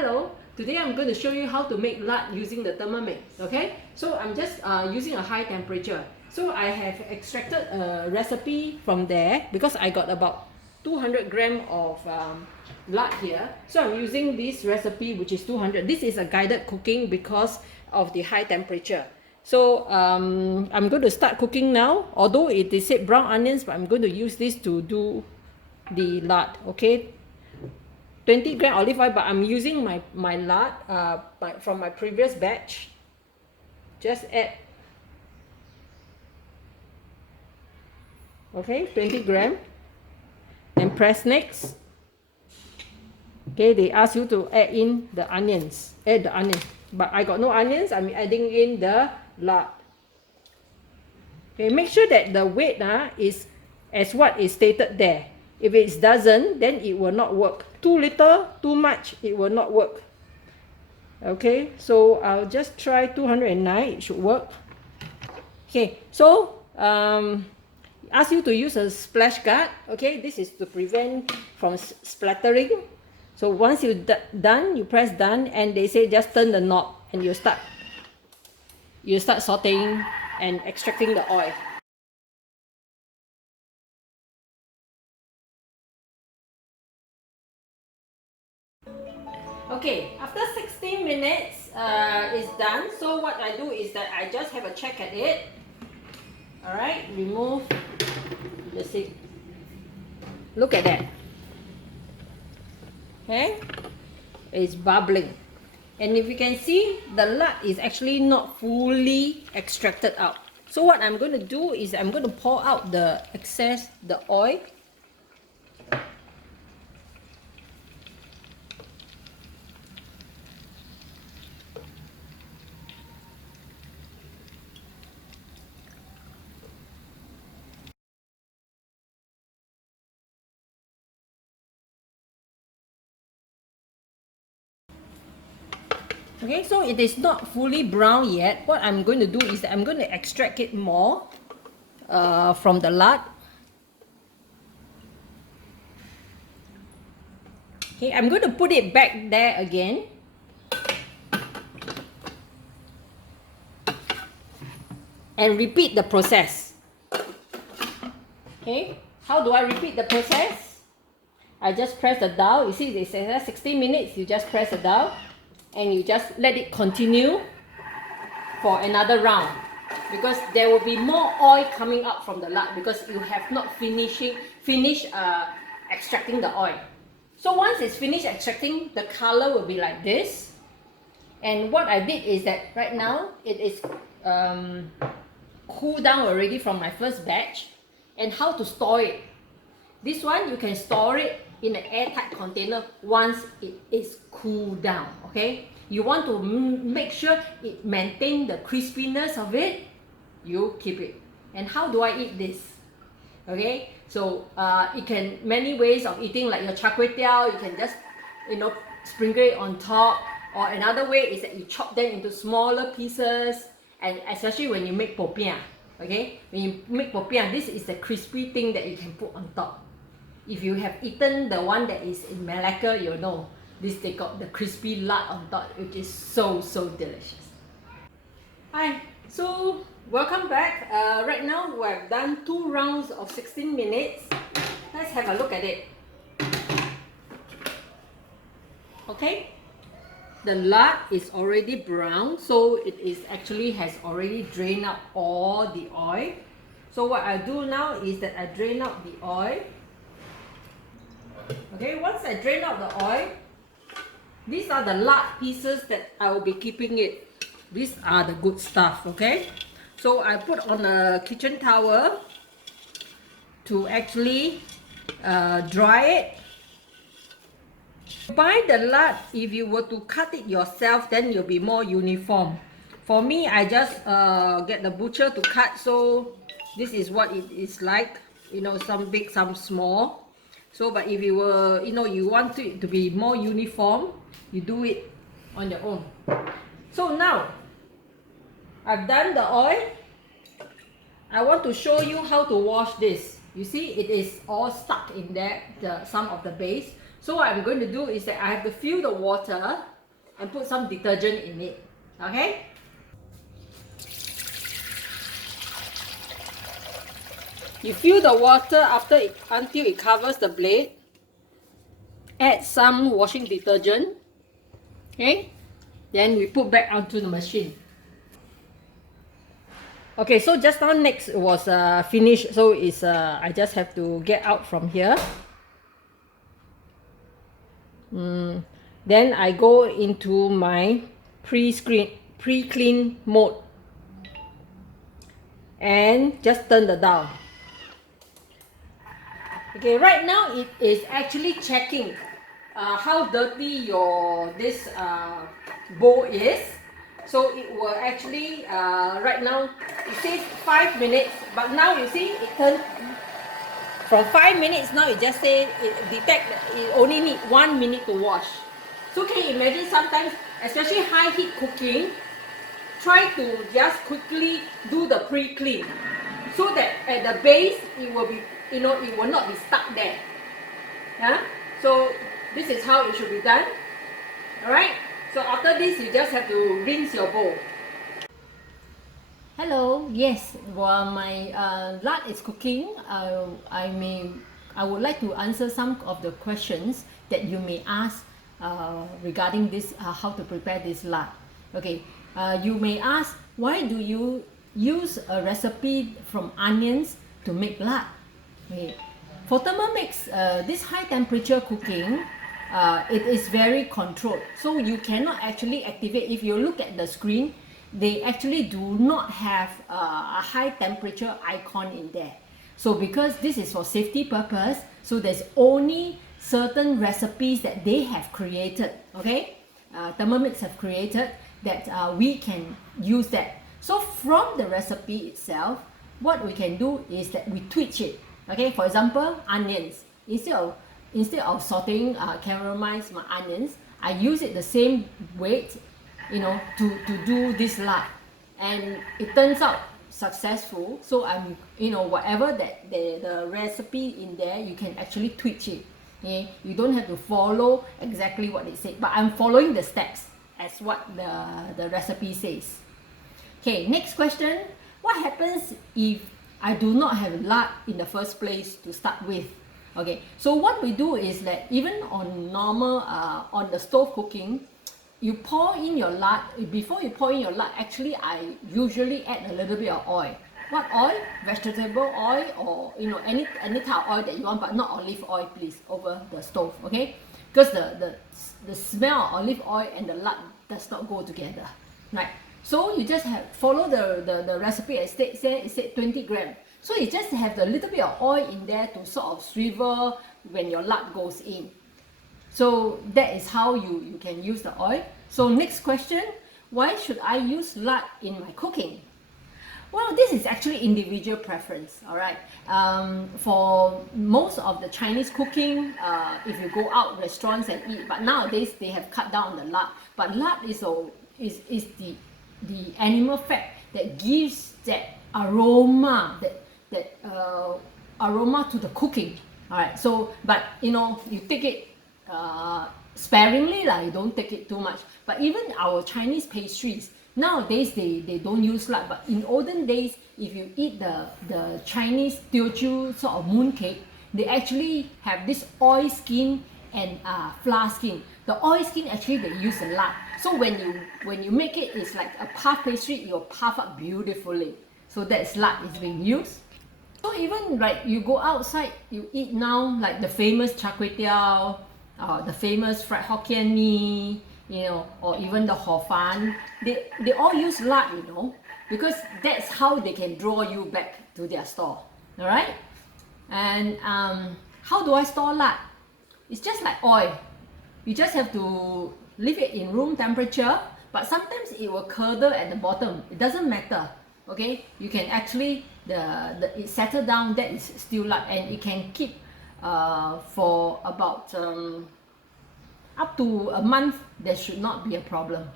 Hello, today I'm going to show you how to make lard using the Thermomix. Okay, so I'm just using a high temperature. So I have extracted a recipe from there because I got about 200 grams of lard here. So I'm using this recipe which is 200. This is a guided cooking because of the high temperature. So I'm going to start cooking now. Although it is said brown onions, but I'm going to use this to do the lard. Okay, 20 gram olive oil, but I'm using my lard from my previous batch. Just add, okay, 20 gram, and press next. Okay, they ask you to add in the onions. Add the onions, but I got no onions. I'm adding in the lard. Okay, make sure that the weight is as what is stated there. If it doesn't, then it will not work. Too little, too much, it will not work. Okay, so I'll just try 209. It should work. Okay, so ask you to use a splash guard. Okay, this is to prevent from splattering. So once you're done, you press done, and they say just turn the knob, and you start sauteing and extracting the oil. Okay, after 16 minutes it's done. So what I do is that I just have a check at it. Alright, remove the seed. Look at that. Okay, it's bubbling. And if you can see, the lard is actually not fully extracted out. So what I'm going to do is I'm going to pour out the excess, the oil. Okay, so it is not fully brown yet. What I'm going to do is I'm going to extract it more from the lard. Okay, I'm going to put it back there again. And repeat the process. Okay, how do I repeat the process? I just press the dial. You see, they say 60 minutes. You just press the dial. And you just let it continue for another round, because there will be more oil coming out from the lard because you have not finished extracting the oil. So once it's finished extracting, the color will be like this. And what I did is that right now it is cooled down already from my first batch. And how to store it? This one you can store it in an airtight container once it is cooled down. Okay, you want to make sure it maintain the crispiness of it, you keep it. And how do I eat this? Okay, so it can many ways of eating, like your char kway teow. You can just sprinkle it on top, or another way is that you chop them into smaller pieces. And especially when you make popiah, okay, when you make popiah, this is the crispy thing that you can put on top. If you have eaten the one that is in Malacca, you'll know this, they got the crispy lard on top, which is so delicious. Hi, so welcome back. Right now we have done 2 rounds of 16 minutes. Let's have a look at it. Okay, the lard is already brown, so it is actually has already drained out all the oil. So what I do now is that I drain out the oil. Okay, once I drain out the oil, these are the lard pieces that I will be keeping it. These are the good stuff, okay? So I put on a kitchen towel to actually dry it. Buy the lard, if you were to cut it yourself, then you'll be more uniform. For me, I just get the butcher to cut, so this is what it is like. Some big, some small. So, but if you were, you want it to be more uniform, you do it on your own. So now, I've done the oil. I want to show you how to wash this. You see, it is all stuck in there, some of the base. So what I'm going to do is that I have to fill the water and put some detergent in it. Okay? You fill the water until it covers the blade. Add some washing detergent. Okay? Then we put back onto the machine. Okay, so just now next was finished, so it's I just have to get out from here. Then I go into my pre-clean mode and just turn the dial. Okay, right now it is actually checking how dirty this bowl is. So it will actually right now it says 5 minutes, but now you see it turned from 5 minutes. Now it just say it detect that it only need 1 minute to wash. So can you imagine sometimes, especially high heat cooking, try to just quickly do the pre-clean so that at the base it will be, it will not be stuck there. Yeah? So this is how it should be done. Alright? So after this, you just have to rinse your bowl. Hello, yes, while my lard is cooking, I would like to answer some of the questions that you may ask regarding this, how to prepare this lard. Okay, you may ask, why do you use a recipe from onions to make lard? Okay. For Thermomix, this high temperature cooking, it is very controlled. So you cannot actually activate. If you look at the screen, they actually do not have a high temperature icon in there. So because this is for safety purpose, so there's only certain recipes that they have created, okay? Thermomix have created that we can use that. So from the recipe itself, what we can do is that we twitch it. Okay, for example, onions. Instead of sauteing, caramelize my onions, I use it the same weight, to do this lard, and it turns out successful. So I'm, whatever that the recipe in there, you can actually twitch it. Okay, you don't have to follow exactly what they say, but I'm following the steps as what the recipe says. Okay, next question. What happens if I do not have lard in the first place to start with? Okay, so what we do is that even on normal, on the stove cooking, you pour in your lard. Before you pour in your lard, actually I usually add a little bit of oil. What oil? Vegetable oil, or any type of oil that you want, but not olive oil, please, over the stove. Okay, because the smell of olive oil and the lard does not go together, right? So you just follow the recipe as it said 20 grams. So you just have a little bit of oil in there to sort of swivel when your lard goes in. So that is how you can use the oil. So next question, why should I use lard in my cooking? Well, this is actually individual preference, all right? For most of the Chinese cooking, if you go out restaurants and eat, but nowadays they have cut down on the lard. But lard is the animal fat that gives that aroma, aroma to the cooking. All right. So, but you take it sparingly, you don't take it too much. But even our Chinese pastries nowadays, they don't use lard. But in olden days, if you eat the Chinese Teochew sort of mooncake, they actually have this oil skin and flour skin. The oil skin actually they use a lard. So when you make it, it's like a puff pastry. It will puff up beautifully. So that's lard is being used. So even you go outside, you eat now like the famous char kway teow, the famous fried Hokkien mee, or even the hor fun. They all use lard, because that's how they can draw you back to their store. All right. And how do I store lard? It's just like oil. You just have to leave it in room temperature, but sometimes it will curdle at the bottom. It doesn't matter. Okay, you can actually it settle down. That is still lard, and it can keep for about up to a month. There should not be a problem.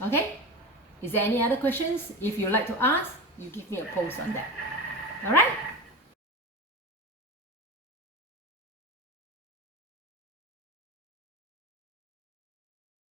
Okay, is there any other questions? If you like to ask, you give me a post on that. All right.